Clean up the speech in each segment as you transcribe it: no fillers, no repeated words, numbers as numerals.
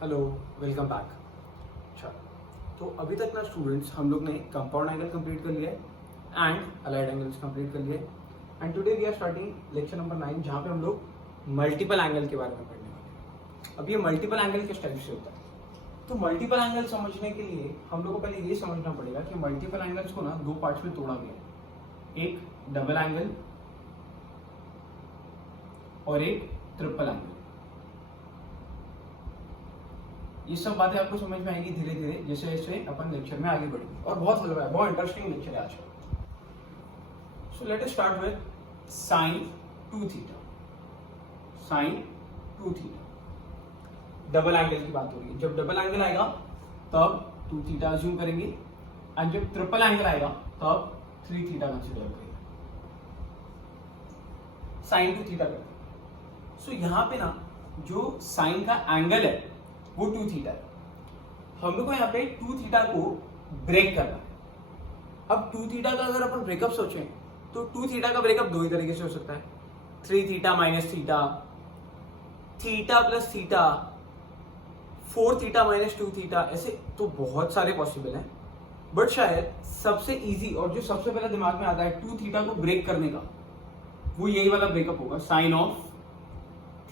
Hello, welcome back. अच्छा, तो अभी तक ना स्टूडेंट्स हम लोग ने कंपाउंड एंगल कंप्लीट कर लिया है एंड अलाइड एंगल्स कंप्लीट कर लिए and today we are starting lecture number 9 जहाँ पे हम लोग मल्टीपल एंगल के बारे में पढ़ने वाले हैं। अब ये मल्टीपल एंगल किस टाइप से होता है, तो मल्टीपल एंगल समझने के लिए हम लोग को पहले ये समझना पड़ेगा कि मल्टीपल एंगल्स को ना दो पार्ट्स में तोड़ा गया है, एक डबल एंगल और एक ट्रिपल एंगल। ये सब बातें आपको समझ में आएंगी धीरे धीरे जैसे जैसे अपन लेक्चर में आगे बढ़ेंगे और बहुत हलवा है, बहुत इंटरेस्टिंग लेक्चर है आज का। So let us start with sine 2 theta. Sine 2 theta double angle की बात हो रही है। जब डबल एंगल आएगा तब 2 थीटा अज्यूम करेंगे और जब ट्रिपल एंगल आएगा तब 3 थीटा कंसीडर करेंगे। साइन 2 थीटा करते। सो यहाँ पे ना जो साइन का एंगल है वो 2 थीटा है। हम लोग को यहाँ पे 2 थीटा को ब्रेक करना है। अब 2 थीटा का अगर अपन ब्रेकअप सोचें तो 2 थीटा का ब्रेकअप दो ही तरीके से हो सकता है, 3 theta minus theta, theta plus theta, 4 theta minus 2 theta, ऐसे तो बहुत सारे पॉसिबल हैं। बट शायद सबसे इजी और जो सबसे पहले दिमाग में आता है 2 थीटा को ब्रेक करने का वो यही वाला ब्रेकअप होगा, sine of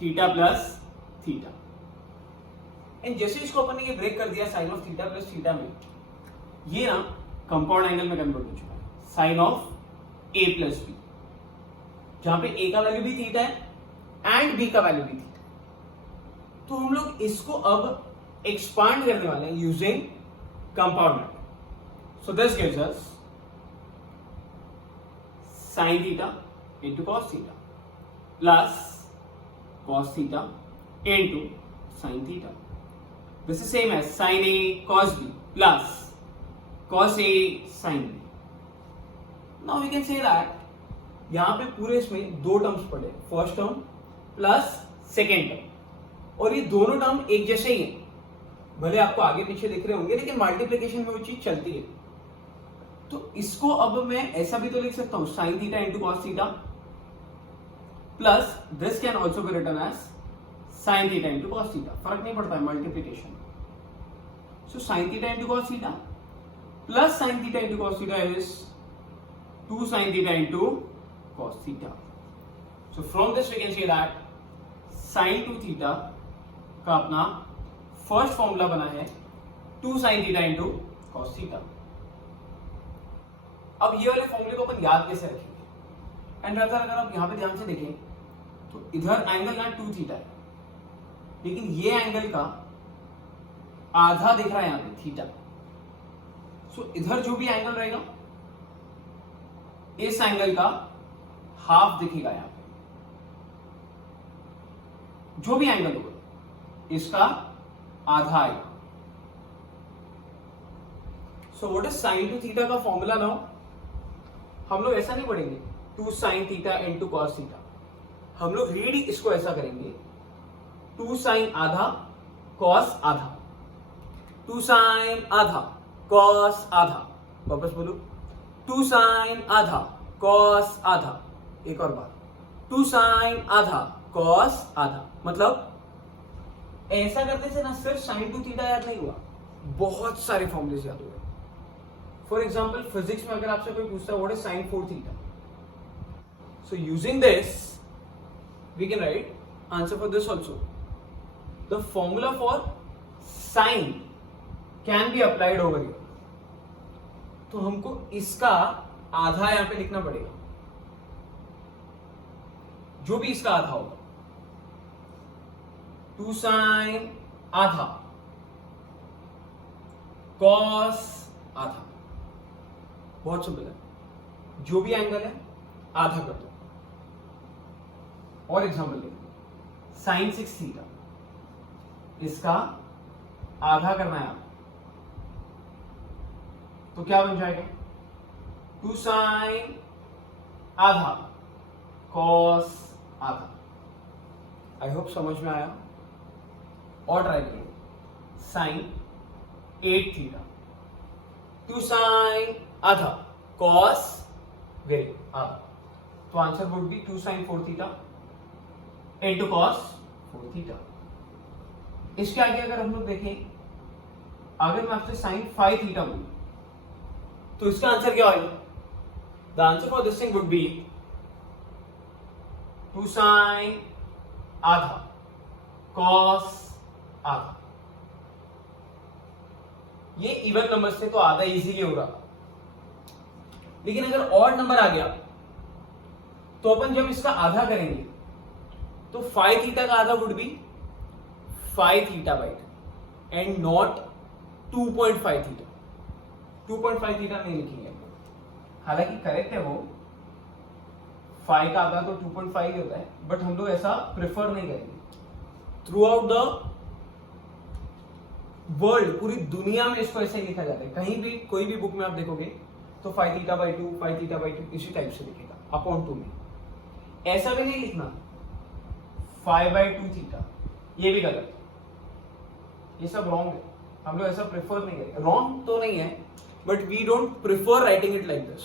theta plus theta. And जैसे इसको अपन ने ये ब्रेक कर दिया sine of theta plus theta में, ये ना कंपाउंड एंगल में कन्वर्ट हो चुका है, sine of A plus B, जहां पे ए का वैल्यू भी थीटा है एंड बी का वैल्यू भी थीटा। तो हम लोग इसको अब एक्सपांड करने वाले हैं using compound angle. So this gives us sine theta into cos theta plus cos theta into sine theta. This is same as sin A cos B plus cos A sin B. Now we can say that यहाँ पे पूरे इसमें दो terms पड़े, first term plus second term, और ये दोनों term एक जैसे ही हैं। भले आपको आगे पीछे दिख रहे होंगे लेकिन मल्टीप्लिकेशन में वो चीज चलती है। तो इसको अब मैं ऐसा भी तो लिख सकता हूँ, sine theta into cos theta plus this can also be written as sine theta into cos theta. फर्क नहीं पड़ता है multiplication. So sine theta into cos theta plus sine theta into cos theta is 2 sine theta into cos theta. So from this we can say that sine 2 theta का अपना first formula बना है 2 sine theta into cos theta. अब ये वाले फॉर्मूले को अपन याद कैसे रखेंगे? एंड अगर आप यहां पे ध्यान से देखें तो इधर एंगल ना 2 थीटा है, लेकिन ये एंगल का आधा दिख रहा है यहां पे थीटा। सो इधर जो भी एंगल रहेगा इस एंगल का हाफ दिखेगा यहां पे। जो भी एंगल होगा इसका आधा आएगा। So what is sign 2 theta का फॉर्मूला नाउ? हम लोग ऐसा नहीं पढ़ेंगे 2 sine theta into cos theta, हम लोग रीड इसको ऐसा करेंगे 2 साइन आधा कॉस आधा, 2 साइन आधा कॉस आधा। वापस बोलो 2 साइन आधा कॉस आधा। एक और बार 2 साइन आधा कॉस आधा। मतलब ऐसा करने से ना सिर्फ साइन 2 थीटा याद नहीं हुआ, बहुत सारे फॉर्मूले याद हुए। फॉर एग्जाम्पल फिजिक्स में अगर आपसे कोई पूछता है what is sine 4 theta, so using this we can write answer for this also. The formula for sine can be applied over here. तो हमको इसका आधा यहां पे लिखना पड़ेगा, जो भी इसका आधा होगा। 2 साइन आधा कॉस आधा। बहुत सिंपल है, जो भी एंगल है आधा कर दो। और एग्जांपल लेंगे साइन 6 थीटा, इसका आधा करना है तो क्या बन जाएगा 2 साइन आधा कॉस आधा। आई होप समझ में आया। और ट्राई करेंगे साइन 8 थीटा, 2 साइन आधा कॉस वेरी आधा। तो answer would be 2 sine 4 theta into cos 4 theta. इसके आगे अगर हम लोग देखें, अगर मैं आपसे साइन फाइव थीटा बोलूं तो इसका आंसर क्या होगा? The answer for this thing would be 2 sine आधा कॉस आधा। ये इवन नंबर से तो आधा इजीली हो रहा, लेकिन अगर ऑड नंबर आ गया तो अपन जब इसका आधा करेंगे तो 5 थीटा का आधा would be 5 theta by 2 and not 2.5 theta. 2.5 theta नहीं लिखेंगे, हालांकि करेक्ट है वो, 5 का आधा तो 2.5 ही होता है, बट हम लोग ऐसा प्रेफर नहीं करेंगे। थ्रू आउट द वर्ल्ड, पूरी दुनिया में इसको ऐसे ही लिखा जाता है। कहीं भी कोई भी बुक में आप देखोगे तो 5 थीटा बाई 2 5 थीटा बाई 2 इसी टाइप से लिखेगा अपॉन 2 में। ऐसा भी नहीं लिखना 5 बाई 2 थीटा, ये भी गलत है, ये सब रॉन्ग है। हम लोग ऐसा प्रेफर नहीं करेंगे। रॉन्ग तो नहीं है, but we don't prefer writing it like this.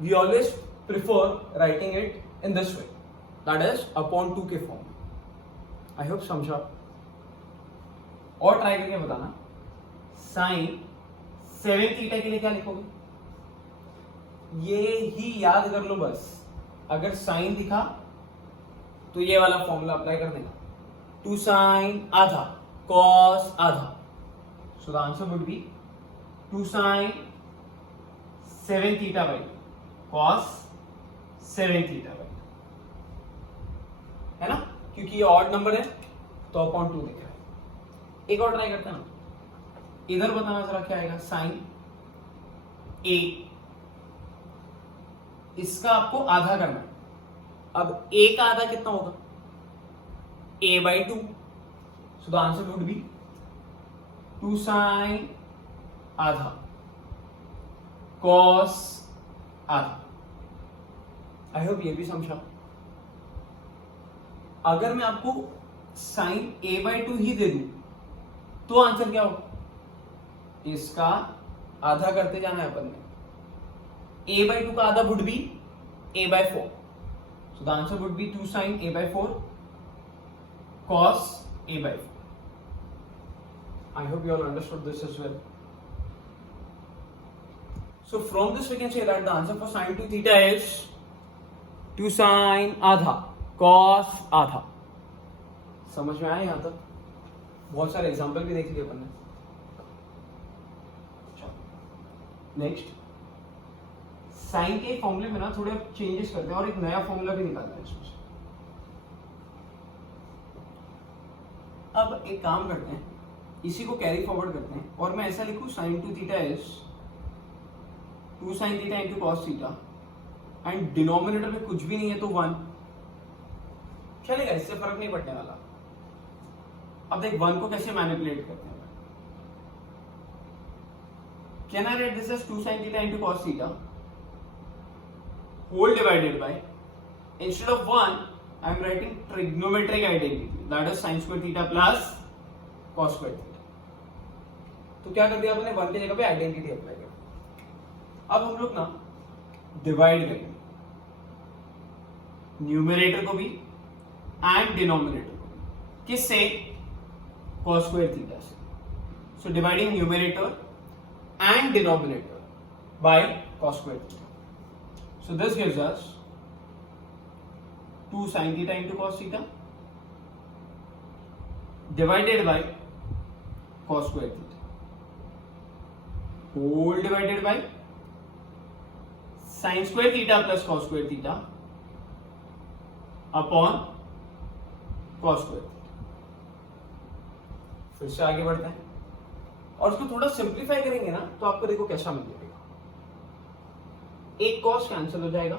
We always prefer writing it in this way, that is upon 2 के फॉर्म में। आई होप समझा। और ट्राई करके बताना, साइन 7 थीटा के लिए क्या लिखोगे? ये ही याद कर लो बस। अगर साइन दिखा तो ये वाला फॉर्मूला अप्लाई कर देना, 2 साइन आधा कॉस आधा। So the answer would be 2 sine 7 theta by cos 7 theta by, है ना? क्योंकि ये ऑड नंबर है तो अपॉन 2 दिख रहा है। एक और ट्राई करते हैं ना, इधर बताना जरा क्या आएगा। साइन ए, इसका आपको आधा करना है। अब ए का आधा कितना होगा? A by 2। So the answer would be 2 sine आधा कॉस आधा। आई होप ये भी समझा। अगर मैं आपको साइन ए बाई 2 ही दे दूं तो आंसर क्या होगा? इसका आधा करते जाना है अपन ने। a by 2 का आधा would be a by 4. So the answer would be 2 sin a by 4 cos a by 4. I hope you all understood this as well. So from this we can say that the answer for sin 2 theta is 2 sin आधा cos आधा. समझ में आया? यहां तक बहुत सारे example भी देख लिए अपन ने। नेक्स्ट, साइन के फॉर्मूले में ना थोड़े चेंजेस करते हैं और एक नया फॉर्मूला भी निकालते हैं इसमें से। अब एक काम करते हैं, इसी को कैरी फॉरवर्ड करते हैं और मैं ऐसा लिखूं sine 2 theta is 2 sine theta into cos theta and denominator में कुछ भी नहीं है तो 1 चलेगा, इससे फर्क नहीं पड़ने वाला। अब देख 1 को कैसे मैनिपुलेट करते हैं। Can I write this as 2 sin theta into cos theta whole divided by, instead of 1 I am writing trigonometric identity, that is sin square theta plus cos square theta. तो क्या कर दिया आपने? 1 की जगह पे आइडेंटिटी अप्लाई कर दिया। अब हम लोग ना डिवाइड करेंगे न्यूमरेटर को भी एंड डिनोमिनेटर को भी। किससे? cos square theta से। So dividing numerator and denominator by cos square theta. So this gives us 2 sin theta into cos theta divided by cos square theta whole divided by sin square theta plus cos square theta upon cos square theta. फिर से आगे बढ़ते हैं और उसको थोड़ा simplify करेंगे ना तो आपको देखो कैसा मिल जाएगा। एक कॉस कैंसिल हो जाएगा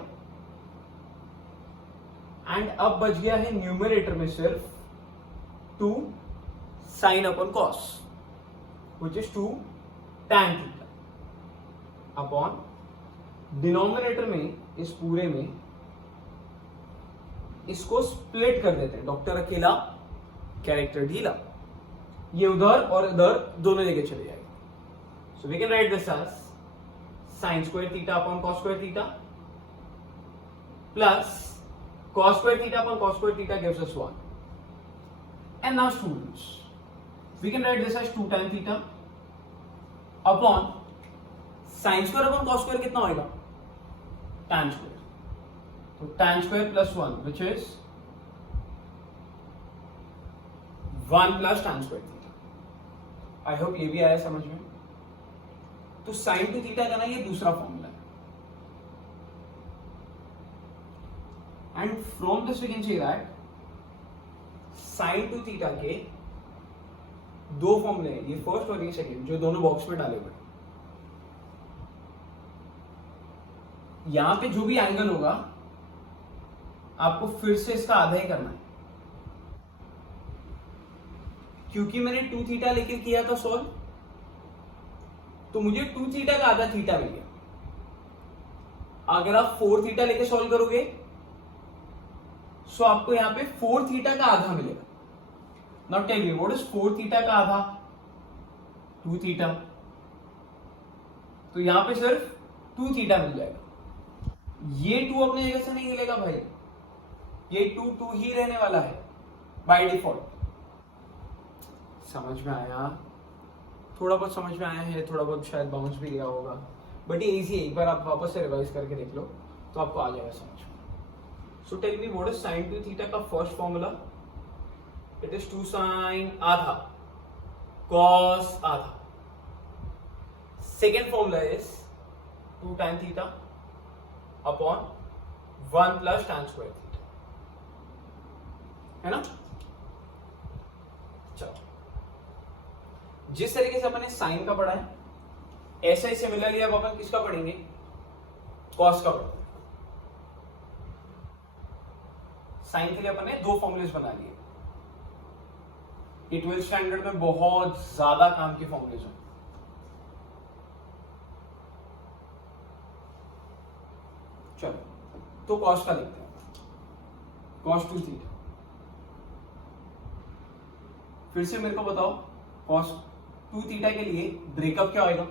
एंड अब बच गया है न्यूमरेटर में सिर्फ 2 sine upon cos which is 2 tan theta upon denominator में इस पूरे में इसको स्प्लिट कर देते हैं। डॉक्टर अकेला कैरेक्टर ढीला, ये उधर और इधर दोनों जगह चले जाएगा। So we can write this as sin square theta upon cos square theta plus cos square theta upon cos square theta gives us 1. And now students, we can write this as 2 tan theta upon sine square upon cos square कितना होगा, tan square. तो tan square plus 1 which is 1 plus tan square theta. I hope ये भी आया समझ में। तो sign two theta का ना ये दूसरा फॉर्मूला है, and from this we can see that sine two theta के दो फॉर्मूले हैं, ये फर्स्ट और ये सेकंड, जो दोनों बॉक्स में डाले हुए। यहां पे जो भी एंगल होगा आपको फिर से इसका आधा ही करना है, क्योंकि मैंने 2 थीटा लेके किया था सॉल्व, तो मुझे 2 थीटा का आधा थीटा मिल गया। अगर आप 4 थीटा लेके सॉल्व करोगे सो आपको यहां पे 4 थीटा का आधा मिलेगा। Now tell me what is 4 theta का आधा, 2 थीटा। तो यहां पे सिर्फ 2 थीटा मिल जाएगा। ये 2 अपने जगह से नहीं हिलेगा भाई, ये 2 ही रहने वाला है बाय डिफॉल्ट। समझ में आया? थोड़ा बहुत समझ में आया है, थोड़ा बहुत शायद बाउंस भी गया होगा, बट ये इजी है। एक बार आप वापस से रिवाइज करके देख लो तो आपको आ जाएगा समझ में। So tell me what is sin 2 theta का first formula, it is 2 sin आधा cos आधा। Second formula is 2 tan theta upon 1 plus tan square theta, है ना। चलो, जिस तरीके से अपने साइन का पढ़ा है ऐसा ही सिमिलरली अब अपन किसका पढ़ेंगे, कॉस का पढ़ेंगे। साइन के लिए अपन ने 2 फॉर्मूलेस बना लिए। ये 12th स्टैंडर्ड में बहुत ज्यादा काम के फॉर्मूलेस हैं। चलो, तो कॉस का देखते हैं, cos 2 थीटा। फिर से मेरे को बताओ, cos 2 थीटा के लिए ब्रेकअप क्या होगा,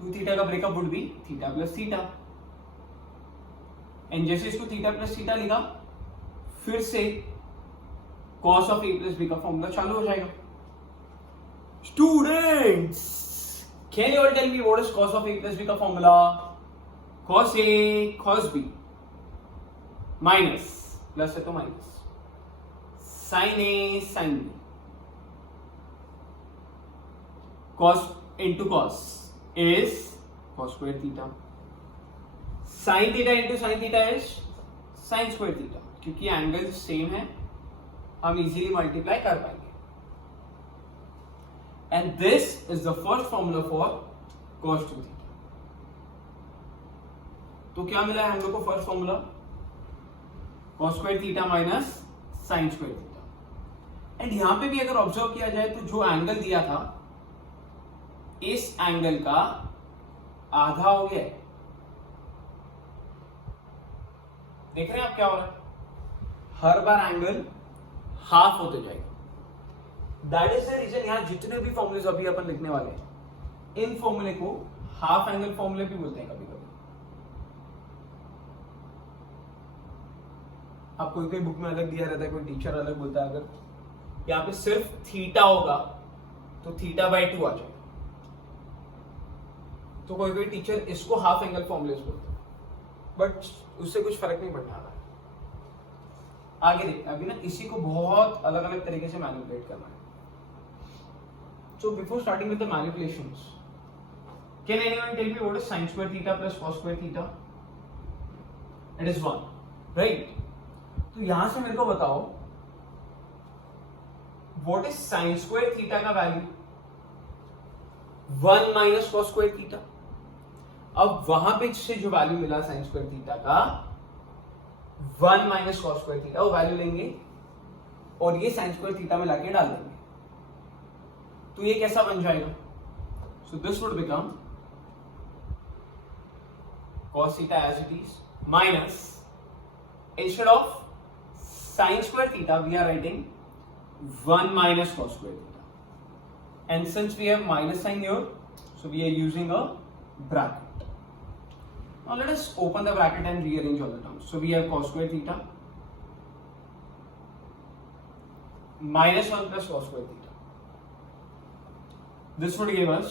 2 थीटा का breakup would be theta plus theta. And जैसे इसको थीटा प्लस थीटा लिखा, फिर से cos of a plus b का फॉर्मूला चालू हो जाएगा। Students, can you all tell me what is cos of a plus b का formula? cos a cos b minus, plus है तो minus, sin a sin b, cos into cos is cos square theta, sin theta into sin theta is sin square theta। क्योंकि angle same है, हम easily multiply कर पाएंगे। And this is the first formula for cos 2 theta. तो क्या मिला है हम लोग को first formula, cos square theta minus sin square theta. And यहां पे भी अगर ऑब्जर्व किया जाए तो जो एंगल दिया था इस एंगल का आधा हो गया। देख रहे हैं आप क्या हो रहा है, हर बार एंगल हाफ होते जाएगा। दैट इज द रीजन यहां जितने भी फॉर्मूले अभी अपन लिखने वाले हैं, इन फॉर्मूले को हाफ एंगल फॉर्मूले भी बोलते हैं कभी कभी। आप कोई बुक में अलग दिया रहता है, कोई टीचर अलग बोलता है। अगर यहां पे सिर्फ थीटा होगा तो थीटा बाय 2 आ जाएगा, तो कोई कोई टीचर इसको हाफ एंगल फॉर्मूलेस बोलते हैं, बट उससे कुछ फर्क नहीं पड़ने वाला है। आगे देखते हैं, अभी ना इसी को बहुत अलग अलग तरीके से मैनिपुलेट करना है। So before starting with the manipulations, can anyone tell me what is sin square theta plus cos square theta? It is 1, right. तो यहां से मेरे को बताओ what is sin square theta का value, 1 minus cos square theta. अब वहां पे से जो वैल्यू मिला sin स्क्वायर थीटा का 1 माइनस cos स्क्वायर थीटा, वो वैल्यू लेंगे और ये sin स्क्वायर थीटा में लाके डाल देंगे। तो ये कैसा बन जाएगा? So this would become cos theta as it is minus, instead of sin square theta we are writing 1 minus cos square theta, and since we have minus sign here, so we are using a bracket. Now let us open the bracket and rearrange all the terms. So we have cos square theta minus 1 plus cos square theta this would give us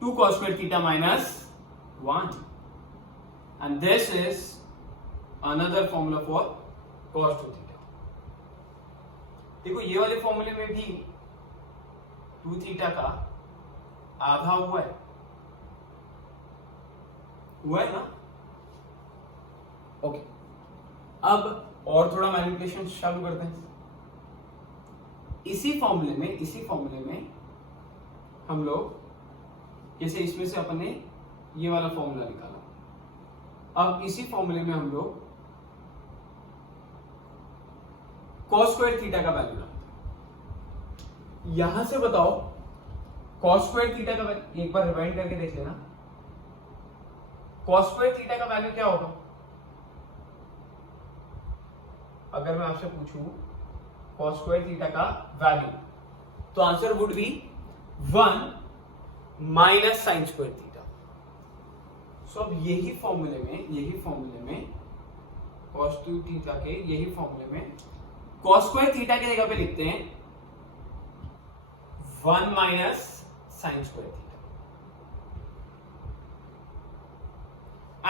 2 cos square theta minus 1, and this is another formula for cos 2 theta. देखो ये वाले फॉर्मूले में भी 2 theta का आधा हुआ है ना? ओके, अब और थोड़ा मैनिपुलेशन चालू करते हैं. इसी फॉर्मूले में हम लोग जैसे इसमें से अपने ये वाला फॉर्मूला निकाला, अब इसी फॉर्मूले में हम लोग cos स्क्वायर थीटा का वैल्यू डालते हैं. यहां से बताओ cos स्क्वायर थीटा का वैल्यू एक बार रिवाइंड करके देख लेना. cos स्क्वायर थीटा का वैल्यू क्या होगा? अगर मैं आपसे पूछूं cos स्क्वायर थीटा का वैल्यू, तो answer would be 1 minus sine square theta. So अब यही फॉर्मूले में cos 2 थीटा के यही फॉर्मूले में cos स्क्वायर थीटा की जगह पे लिखते हैं 1 minus sine square theta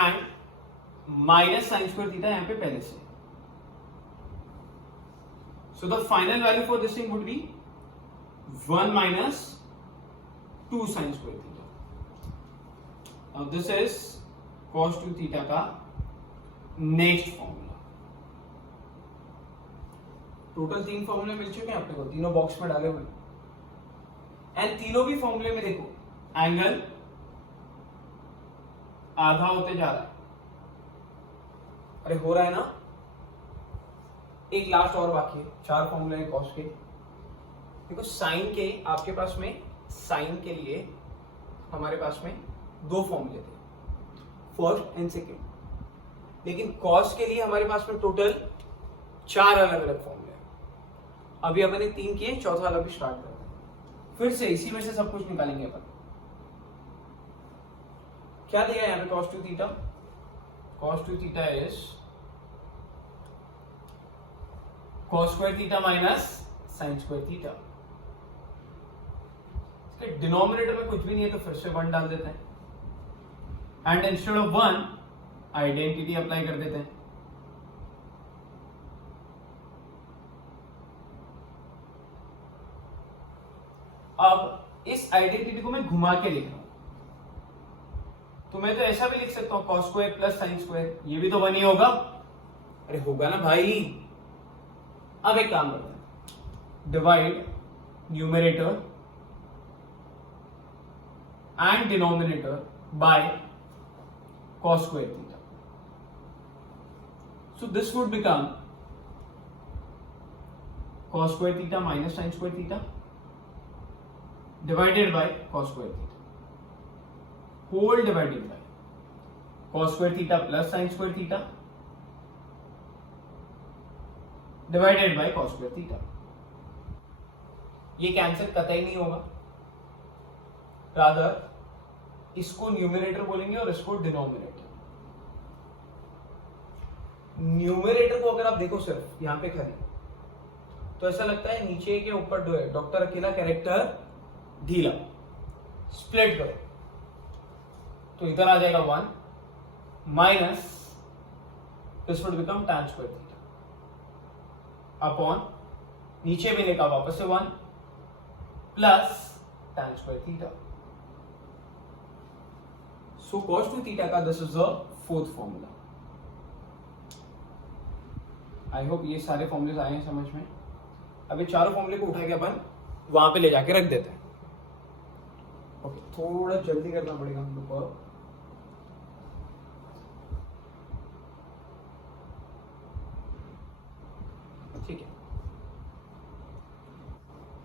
and minus sine square theta यहां पे पहले से. So the final value for this thing would be 1 minus 2 sin square theta. Now this is cos 2 theta का next formula. टोटल 3 फॉर्मूले मिल चुके हैं अपने को, तीनों बॉक्स में डाले हुए, एंड तीनों भी फॉर्मूले में देखो एंगल आधा होते जा रहा है. अरे हो रहा है ना? एक लास्ट और बाकी है, 4 फॉर्मूले हैं कॉस के. देखो साइन के आपके पास में, साइन के लिए हमारे पास में 2 फॉर्मूले थे, फर्स्ट एंड सेकेंड, लेकिन कॉस के लिए हमारे पास में टोटल 4 अलग अलग फॉर्मूले हैं. अभी अपने 3 किए, चौथा वाला भी स्टार्ट करते हैं. फिर से इसी में से सब कुछ निकालेंगे अपन. क्या दिया यहाँ पे cos 2 theta? cos 2 theta is cos square theta minus sine square theta. इसके डिनोमिनेटर में कुछ भी नहीं है तो फिर से 1 डाल देते हैं, and instead of 1 identity apply कर देते हैं. अब इस आइडेंटिटी को मैं घुमा के लिख रहा हूं, तो मैं तो ऐसा भी लिख सकता हूं cos square plus sine square, ये भी तो 1 ही होगा. अरे होगा ना भाई. अब एक काम करते हैं, divide numerator and denominator by cos square theta. So this would become cos square theta minus sine square theta divided by cos square theta whole divided by cos square theta plus sine square theta divided by cos square theta. ये cancel कतई नहीं होगा, rather इसको numerator बोलेंगे और इसको denominator. Numerator को अगर आप देखो सिर्फ यहां पे खाली, तो ऐसा लगता है नीचे के ऊपर 2 है, डॉक्टर अकेला, कैरेक्टर ढीला. स्प्लिट करो तो इधर आ जाएगा 1 minus this would become tan square theta upon नीचे मिलेगा का वापस से 1 प्लस tan स्क्वायर थीटा. सो cos 2 थीटा का this is the 4th formula. I hope ये सारे फॉर्मूले आए हैं समझ में. अभी चारों फॉर्मूले को उठा के अपन वहां पे ले जाके रख देते हैं. ओके, थोड़ा जल्दी करना पड़ेगा हम लोग को. ठीक है,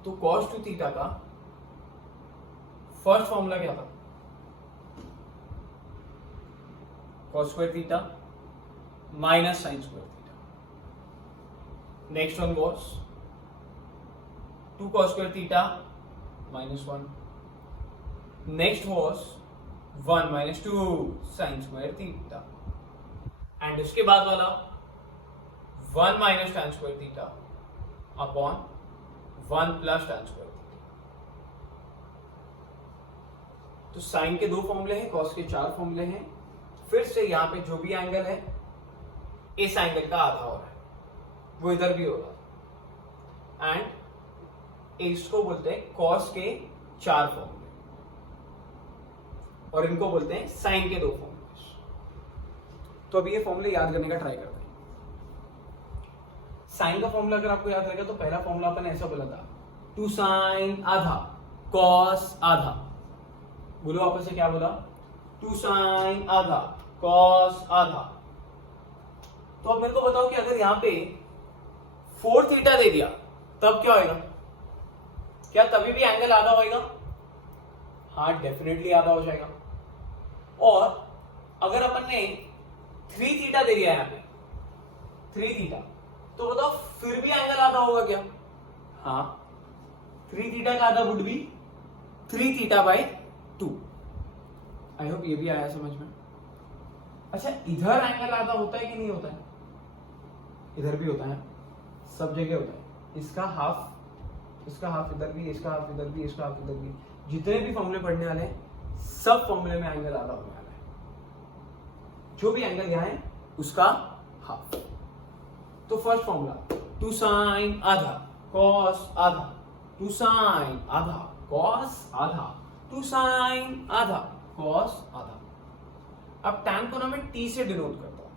तो cos 2 थीटा का फर्स्ट फॉर्मूला क्या था? cos square theta minus sine square theta. Next one was 2 cos square theta minus 1. Next was 1 minus 2 sine square theta, and उसके बाद वाला 1 minus tan square theta upon 1 plus tan square theta. तो sign के 2 फॉर्मूले हैं, cos के 4 फॉर्मूले हैं। फिर से यहाँ पे जो भी एंगल है इस एंगल का आधा हो रहा है, वो इधर भी होगा। एंड इसको बोलते हैं कॉस के 4 फॉर्मूले और इनको बोलते हैं साइन के 2 फॉर्मूले। तो अभी ये फॉर्मूले याद करने का ट्राई करते हैं। साइन का फॉर्मूला अगर आपको याद रहेगा तो पहला फॉर्मूला अपन ऐसा बोला था, 2 साइन आधा कॉस आधा। बोलो आपस से क्या बोला, 2 साइन आधा कॉस आधा। तो अब मेरे को बताओ कि अगर यहां पे 4 थीटा दे दिया तब क्या होगा? क्या तभी भी एंगल आधा होएगा? हाँ, डेफिनेटली आधा हो जाएगा। और अगर अपन ने 3 थीटा दे दिया यहां पे 3 थीटा, तो बताओ फिर भी एंगल आधा होगा क्या? हाँ, 3 थीटा का आधा would be 3 theta by 2। I hope ये भी आया समझ में। अच्छा, इधर एंगल आधा होता है कि नहीं होता है? इधर भी होता है, सब जगह होता है। इसका हाफ इधर भी, इसका हाफ इधर भी, इसका हाफ इधर भी। जितने भी फॉर्मूले पढ़ने वाले हैं सब फॉर्मूले में एंगल आधा होने वाला है। जो भी एंगल यहां है उसका हाफ। तो फर्स्ट फॉर्मूला 2 साइन आधा कॉस आधा, 2 साइन आधा कॉस आधा, 2 साइन आधा कॉस आधा। अब tan को ना मैं t से डिनोट करता हूं,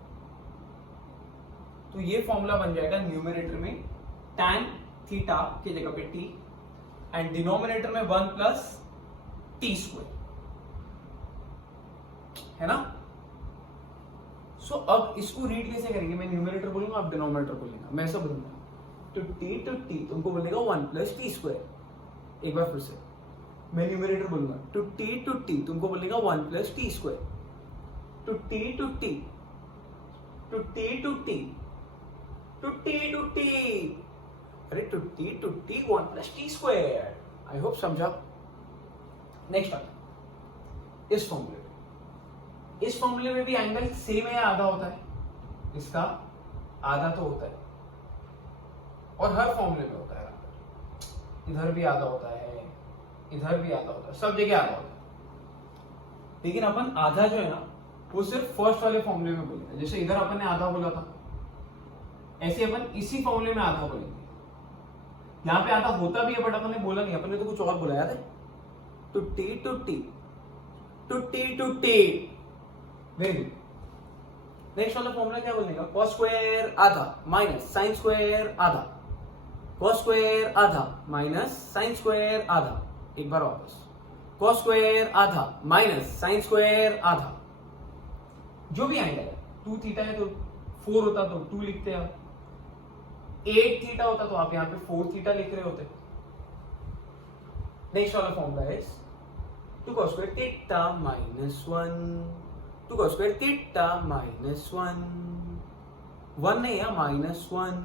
तो ये फॉर्मूला बन जाएगा न्यूमरेटर में tan थीटा की जगह पे t एंड डिनोमिनेटर में 1 प्लस टी स्क्वायर, है ना। सो अब इसको रीड कैसे करेंगे? मैं न्यूमरेटर बोलूंगा, आप डिनोमिनेटर बोलेंगे, मैं ऐसा बोलूंगा टू टी तुमको बोलेगा 1 प्लस टी स्क्वायर। एक बार फिर से मैं न्यूमरेटर बोलूंगा टू टी तुमको बोलेगा 1 plus T square. Two T two T two T two T two T two T, अरे two T 1 plus T square. I hope समझा। नेक्स्ट आता इस फॉर्मूले में। इस फॉर्मूले में भी एंगल सेम है या आधा होता है? इसका आधा तो होता है, और हर फॉर्मूले में होता है। इधर भी आधा होता है, इधर भी आधा होता है, सब जगह आधा होता है। लेकिन अपन आधा जो है ना वो सिर्फ फर्स्ट वाले फॉर्मूले में बोलेंगे। जैसे इधर अपन ने आधा बोला था, ऐसे अपन इसी फॉर्मूले में आधा बोलेंगे। यहां पे आधा होता भी है बट अपन ने बोला नहीं, अपन ने तो कुछ और बोला। याद है? Two T two T two T two T. Very good. Next वाला फॉर्मूला क्या बोलेगा? कॉस स्क्वायर आधा माइनस साइन स्क्वायर आधा, कॉस स्क्वायर आधा माइनस साइन स्क्वायर आधा। एक बार वापस, कॉस स्क्वायर आधा माइनस साइन स्क्वायर आधा। जो भी एंगल है, 2 थीटा है तो 4 होता तो 2 लिखते हैं, 8 थीटा होता तो आप यहां पे 4 थीटा लिख रहे होते। नेक्स्ट वाला फॉर्मूला है 2 cos square theta minus 1, 2 cos square theta minus 1 नहीं है, माइनस 1।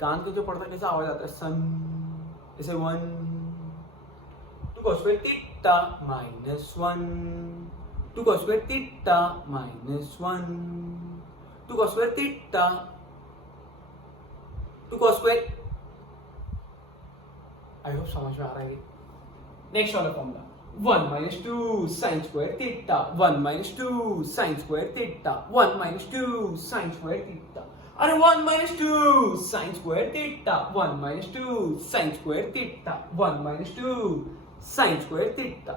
कान के जो पड़ता कैसा आवाज आता है? सन, इसे 1। 2 cos square theta minus 1, 2 cos square theta minus 1, 2 cos square theta, 2 cos square. I hope समझ में आ रहा है। नेक्स्ट वाला formula 1 minus 2 sine square theta, 1 minus 2 sine square theta, 1 minus 2 sine square theta. अरे 1 minus 2 sine square theta, 1 minus 2 sine square theta, 1 minus 2 sine square theta.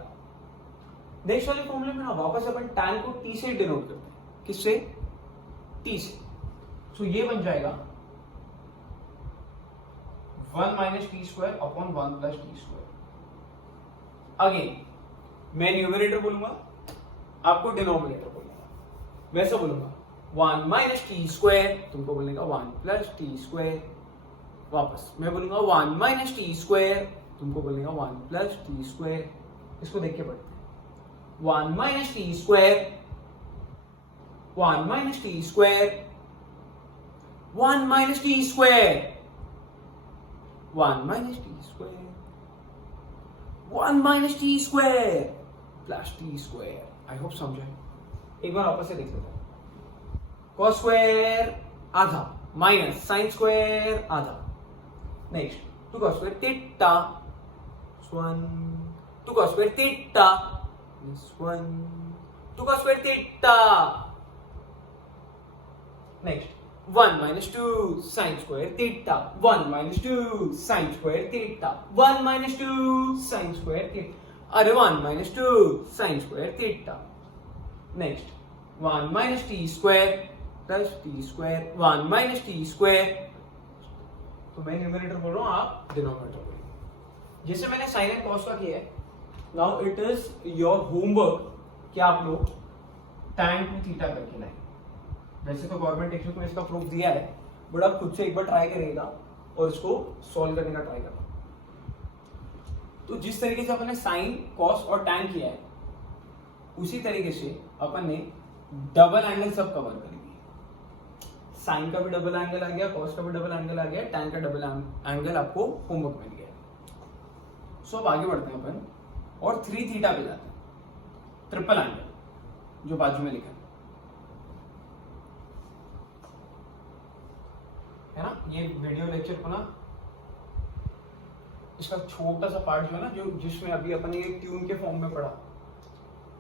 Next वाले फॉर्मूले में ना वापस अपन tan को t से डिनोट करते हैं। किससे? t से। सो ये बन जाएगा 1 minus T square upon 1 plus T square. Again मैं न्यूमरेटर बोलूंगा, आपको डिनोमिनेटर बोलूंगा। मैं ऐसा बोलूंगा 1 माइनस टी स्क्वायर, तुमको बोलेगा 1 प्लस टी स्क्वायर। वापस मैं बोलूंगा 1 माइनस टी स्क्वायर, तुमको बोलेगा 1 प्लस टी स्क्वायर। इसको देख के पढ़ते हैं। 1 minus T square, 1 minus T square, 1 minus T square, 1 minus T square, 1 minus T square plus T square. I hope समझे। एक बार वापस से देख लेते हैं। कॉस स्क्वायर आधा माइनस साइन स्क्वायर आधा। Next 2 cos square theta 1, 2 cos square theta 1 2 cos square theta. Next 1 minus 2 sin square theta. 1 minus 2 sin square theta. 1 minus 2 sin square theta. अरे 1 minus 2 sin square theta. Next 1 minus t square plus t square. 1 minus t square. तो मैं numerator बोल रहा हूँ, आप denominator बोलिए. जैसे मैंने साइन एंड कॉस का किया है, now it is your homework कि आप लोग tan 2 थीटा करके लाएं. वैसे तो गवर्नमेंट टेक्स्ट में इसका प्रूफ दिया है, बट आप खुद से एक बार ट्राई करिएगा और इसको सॉल्व करने का ट्राई करना. तो जिस तरीके से अपन ने साइन कॉस और tan किया है, उसी तरीके से अपन ने डबल एंगल सब कवर करेंगे. साइन का भी डबल एंगल आ गया, कॉस का भी डबल एंगल आ गया, tan का डबल एंगल आपको होमवर्क मिल गया. सो अब आगे बढ़ते हैं अपन और 3 थीटा पे जाते हैं. ट्रिपल एंगल जो बाजू में लिखा है ना, ये वीडियो लेक्चर को ना, इसका छोटा सा पार्ट जो है ना, जो जिसमें अभी अपन ये ट्यून के फॉर्म में पढ़ा,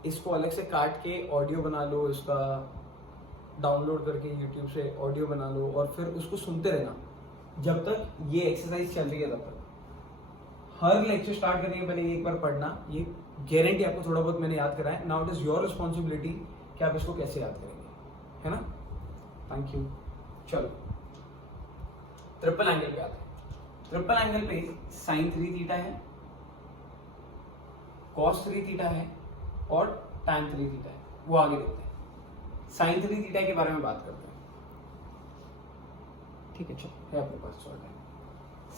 इसको अलग से काट के ऑडियो बना लो, इसका डाउनलोड करके यूट्यूब से ऑडियो बना लो और फिर उसको सुनते रहना जब तक ये एक्सरसाइज चल रही है. तब तक हर लेक्चर स्टार्ट करने के पहले एक बार पढ़ना, ये गारंटी आपको थोड़ा बहुत मैंने याद कराया. Now it is your responsibility कि आप इसको कैसे याद करेंगे, है ना. Thank you. चलो ट्रिपल एंगल पे आते हैं. ट्रिपल एंगल पे साइन 3 थीटा है, कॉस 3 थीटा है और tan 3 थीटा है. वो आगे देखते हैं. साइन 3 थीटा के बारे में बात करते हैं. ठीक है, चलो है अपने पास सॉल्व है.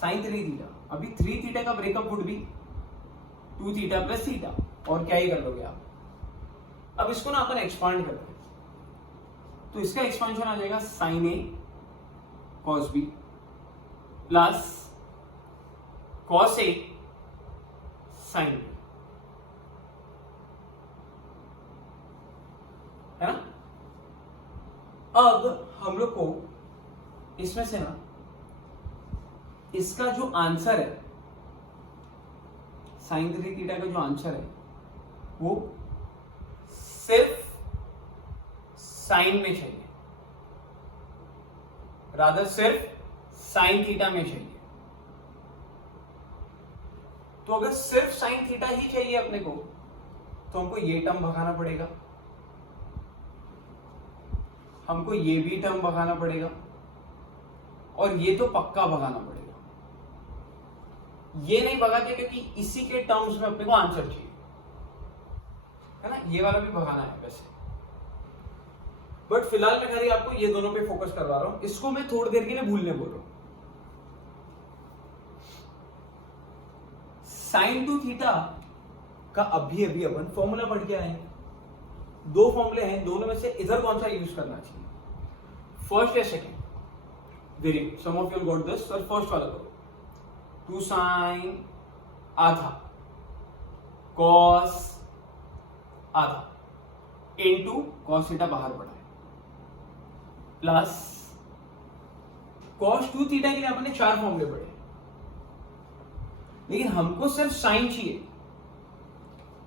साइन 3 थीटा, अभी 3 थीटा का breakup would be 2 theta plus theta, और क्या ही कर लोगे आप. अब इसको ना अपन एक्सपांड करते हैं, तो इसका एक्सपांशन आ जाएगा sign A cos B plus cos A sine B, है ना. अब हम लोग को इसमें से ना इसका जो आंसर है, साइन 3 थीटा का जो आंसर है वो सिर्फ साइन में चाहिए, रादर सिर्फ साइन थीटा में चाहिए. तो अगर सिर्फ साइन थीटा ही चाहिए अपने को, तो हमको ये टर्म भगाना पड़ेगा, हमको ये भी टर्म भगाना पड़ेगा, और ये तो पक्का भगाना पड़ेगा. ये नहीं भगाते क्योंकि इसी के टर्म्स में अपने को आंसर चाहिए, है ना. ये वाला भी भगाना है वैसे, बट फिलहाल मैं खाली आपको ये दोनों पे फोकस करवा रहा हूं. इसको मैं थोड़ी देर के लिए भूलने बोल रहा हूं. साइन 2 थीटा का अभी अभी अपन फॉर्मूला पढ़ के आए हैं. 2 फॉर्मूले हैं, दोनों में से इधर कौन सा यूज करना चाहिए, फर्स्ट या second. Very good, some of you got this. Sir first वाला करो. 2 साइन आधा कॉस आधा इनटू कॉस थीटा बाहर पड़ा है प्लस कॉस 2 थीटा के लिए आपने 4 फॉर्मूले पढ़े, लेकिन हमको सिर्फ साइन चाहिए,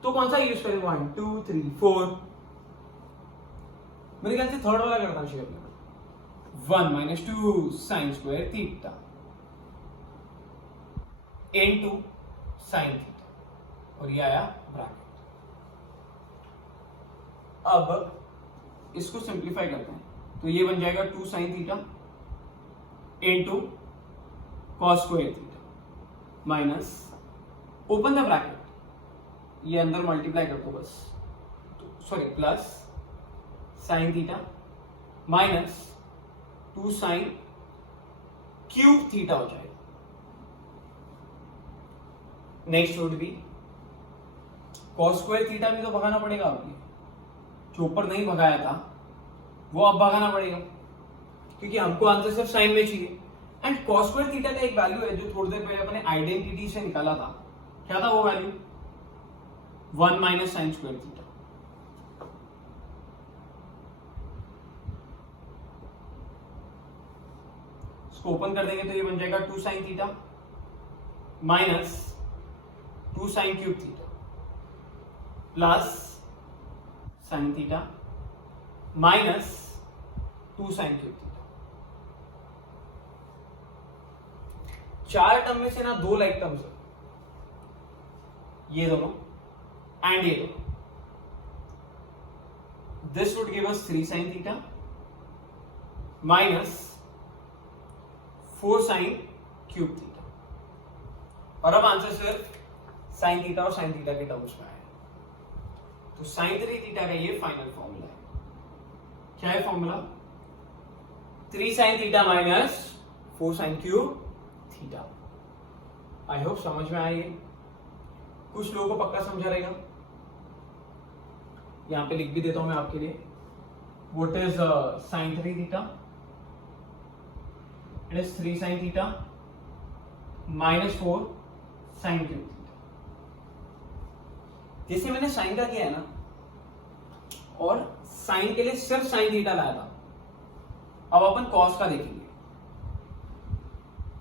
तो कौन सा यूज करें. 1 2 3 4, मेरे ख्याल से थर्ड वाला करना चाहिए अपने. 1 minus 2 sin square theta into sin theta, और ये आया ब्रैकेट. अब इसको सिंप्लीफाई करते हैं, तो ये बन जाएगा 2 sin theta into cos square theta minus open the bracket, ये अंदर मल्टीप्लाई कर दो बस, sorry plus sin theta minus 2 sin cube theta हो जाएगा. Next would be cos square theta भी तो भगाना पड़ेगा आपको, जो ऊपर नहीं भगाया था वो अब भगाना पड़ेगा, क्योंकि हमको आंसर सिर्फ साइन में चाहिए. एंड cos स्क्वायर थीटा का एक वैल्यू है जो थोड़ी देर पहले अपने आइडेंटिटी से निकाला था. क्या था वो value, 1 minus sine square theta. इसको ओपन कर देंगे तो ये बन जाएगा 2 sine theta minus 2 sine cube theta plus sine theta minus 2 sine cube theta. 4 term में से ना 2 लाइक टर्म्स है, ये दोनों एंड ये दोनों। This would give us 3 sine theta minus 4 sine cube theta. और अब आंसर सिर्फ साइन थीटा और साइन थीटा के टर्म्स में आया। तो साइन 3 थीटा का ये फाइनल फॉर्मूला है। क्या है formula? 3 sine theta minus 4 sine cube theta. I hope समझ में आए। कुछ लोगों को पक्का समझा रहेगा। यहां पे लिख भी देता हूं मैं आपके लिए। What is sign 3 theta? It is 3 sine theta minus 4 sine cube theta. जैसे मैंने साइन का किया है ना, और साइन के लिए सिर्फ साइन थीटा लाया था, अब अपन कॉस का देखेंगे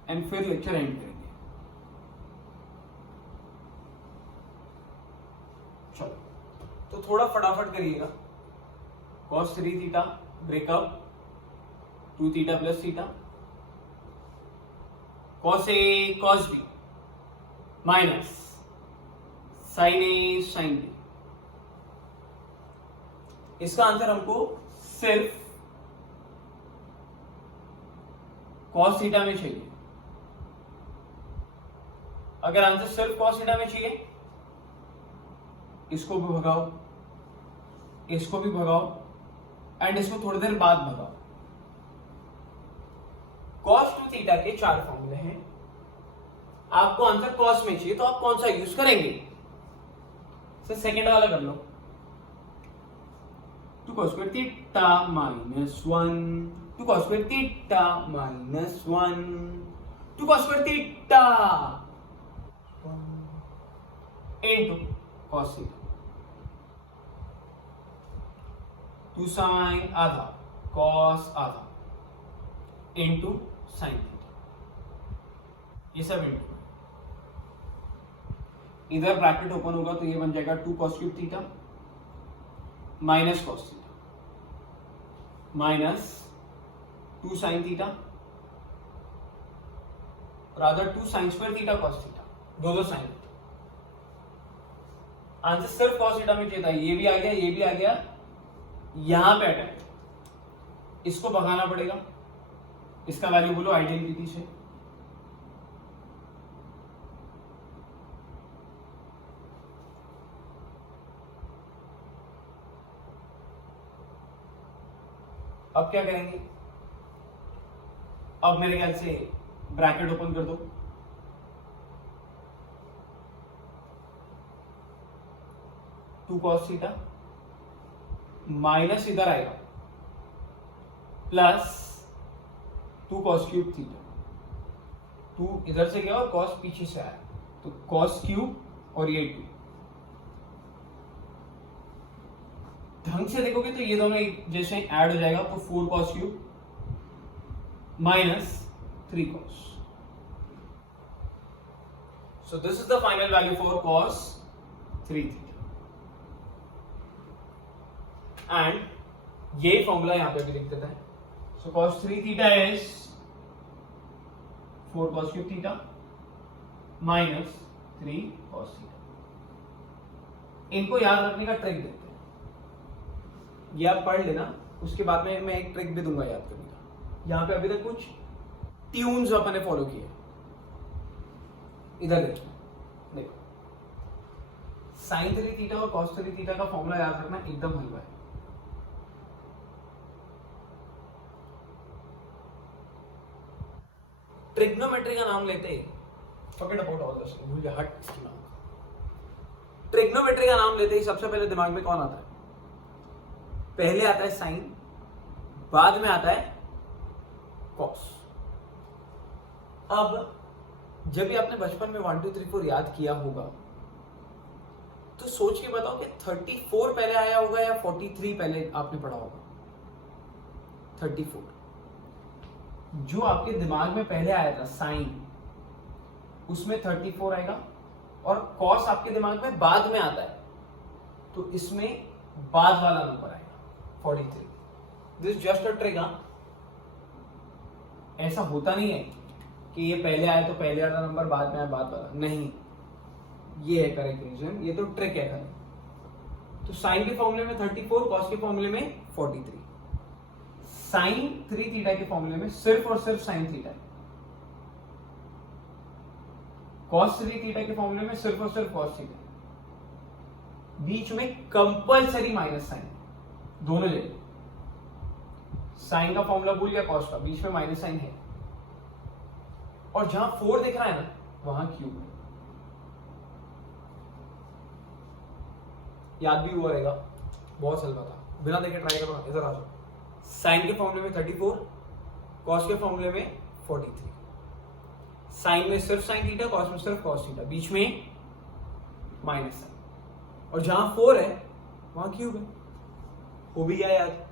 एंड फिर लेक्चर एंड करेंगे। चलो तो थोड़ा फटाफट करिएगा। Cos 3 theta breakup 2 theta plus theta, cos A cos B minus sine A sine B. इसका आंसर हमको सिर्फ कॉस थीटा में चाहिए। अगर आंसर सिर्फ कॉस थीटा में चाहिए, इसको भी भगाओ, इसको भी भगाओ एंड इसको थोड़ी देर बाद भगाओ। कॉस 2 थीटा के 4 फॉर्मूले हैं। आपको आंसर कॉस में चाहिए तो आप कौन सा यूज करेंगे? सेकेंड वाला कर लो। 2 cos square theta minus 1, 2 cos square theta minus 1, 2 cos square theta into cos theta, 2 sine आधा cos आधा इनटू साइन थीटा। ये सब इनटू, इधर ब्रैकेट ओपन होगा तो ये बन जाएगा 2 cos cube theta minus cos theta minus 2 sine theta, rather 2 sine square theta cos theta, दो साइन थीटा। आंसर सिर्फ cos थीटा में चाहिए था। ये भी आ गया, ये भी आ गया, यहां पे अटैक, इसको भगाना पड़ेगा। इसका वैल्यू बोलो आइडेंटिटी से। अब क्या करेंगे? अब मेरे ख्याल से ब्रैकेट ओपन कर दो, टू कॉस थीटा माइनस इधर आएगा प्लस 2 cos क्यूब थीटा। 2 इधर से गया और cos पीछे से आया, तो cos क्यूब और ये 2। ढंग से देखोगे तो ये दोनों जैसे ऐड हो जाएगा, तो 4 cos cube minus 3 cos। So this is the final value for cos 3 theta and ये फॉर्मूला यहां पे भी लिख देता है। So cos 3 theta is 4 cos cube theta minus 3 cos theta। इनको याद रखने का ट्रिक देते हैं, ये आप पढ़ लेना, उसके बाद में मैं एक ट्रिक भी दूंगा याद करने का। यहां पे अभी तक कुछ ट्यून्स अपने फॉलो किए। इधर देखो, साइन 3 थीटा और cos 3 थीटा का फॉर्मूला याद रखना एकदम हलवा है। ट्रिग्नोमेट्री का नाम लेते ही फॉरगेट अबाउट ऑल दिस, भूल जा, हट इसकी नाम। ट्रिग्नोमेट्री का नाम लेते ही सबसे पहले दिमाग में कौन आता है? पहले आता है साइन, बाद में आता है कॉस। अब जब भी आपने बचपन में 1 2 3 4 याद किया होगा तो सोच के बताओ कि 34 पहले आया होगा या 43 पहले आपने पढ़ा होगा? 34। जो आपके दिमाग में पहले आया था साइन, उसमें 34 आएगा, और कॉस आपके दिमाग में बाद में आता है, तो इसमें बाद वाला नंबर आएगा 43। This just a trick. ऐसा होता नहीं है कि ये पहले आए तो पहले वाला नंबर बाद में आए बाद वाला, नहीं, ये है करेक्ट रीजन, ये तो ट्रिक है खाली। तो साइन के फॉर्मूले में 34, कॉस के फॉर्मूले में 43। साइन 3 थीटा के फॉर्मूले में सिर्फ और सिर्फ साइन थीटा है, कॉस 3 थीटा के फॉर्मूले में सिर्फ और सिर्फ कॉस थीटा, बीच में कंपलसरी माइनस साइन, दोनों ले लो। साइन का फॉर्मूला भूल गया, कॉस का, बीच में माइनस साइन है, और जहां 4 दिख रहा है ना वहां क्यूब है। याद भी हुआ रहेगा, बहुत सही था, बिना देखे ट्राई करो, इधर आ जाओ। साइन के फॉर्मूले में 34, कॉस के फॉर्मूले में 43। साइन में सिर्फ साइन थीटा, कॉस में सिर्फ कॉस थीटा, बीच में माइनस साइन, और जहां 4 है वहां क्यूब है। हो भी गया याद।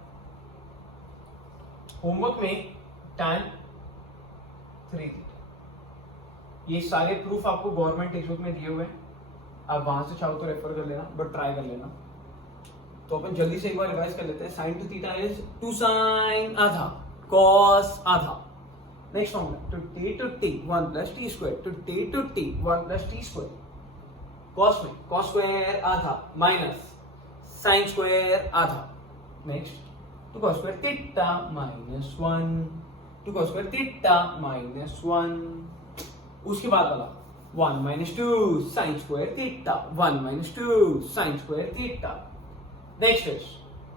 होमवर्क में tan 3 थीटा, ये सारे प्रूफ आपको गवर्नमेंट टेक्स्ट बुक में दिए हुए हैं, आप वहां से चाहो तो रेफर कर लेना, बट ट्राई कर लेना। तो अपन जल्दी से एक बार रिवाइज कर लेते हैं। साइन 2 थीटा इज 2 साइन आधा कॉस आधा। Next formula, two T 1 plus T square, two T 1 plus T square. Cos में कॉस स्क्वायर आधा माइनस साइन स्क्वायर आधा। Next two cos square theta minus 1, two cos square theta minus 1। उसके बाद वाला 1 minus 2 sine square theta, 1 minus 2 sine square theta. Next is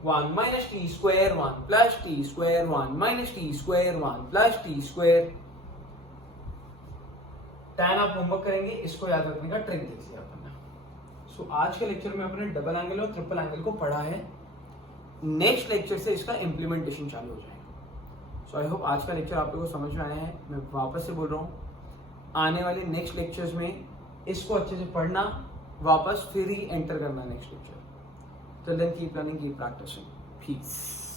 1 minus T square 1 plus T square 1 minus T square 1 plus T square. Tan आप homework करेंगे, इसको याद रखने का trick देख लिया अपन ने। सो आज के लेक्चर में अपने डबल एंगल और ट्रिपल एंगल को पढ़ा है। नेक्स्ट लेक्चर से इसका इंप्लीमेंटेशन चालू हो जाएगा। सो आई होप आज का लेक्चर आप लोगों को समझ में आया है। मैं वापस से बोल रहा हूँ, आने वाले नेक्स्ट लेक्चर्स में इसको अच्छे से पढ़ना, वापस फिर ही एंटर करना next lecture. Till then keep learning, keep practising. Piece.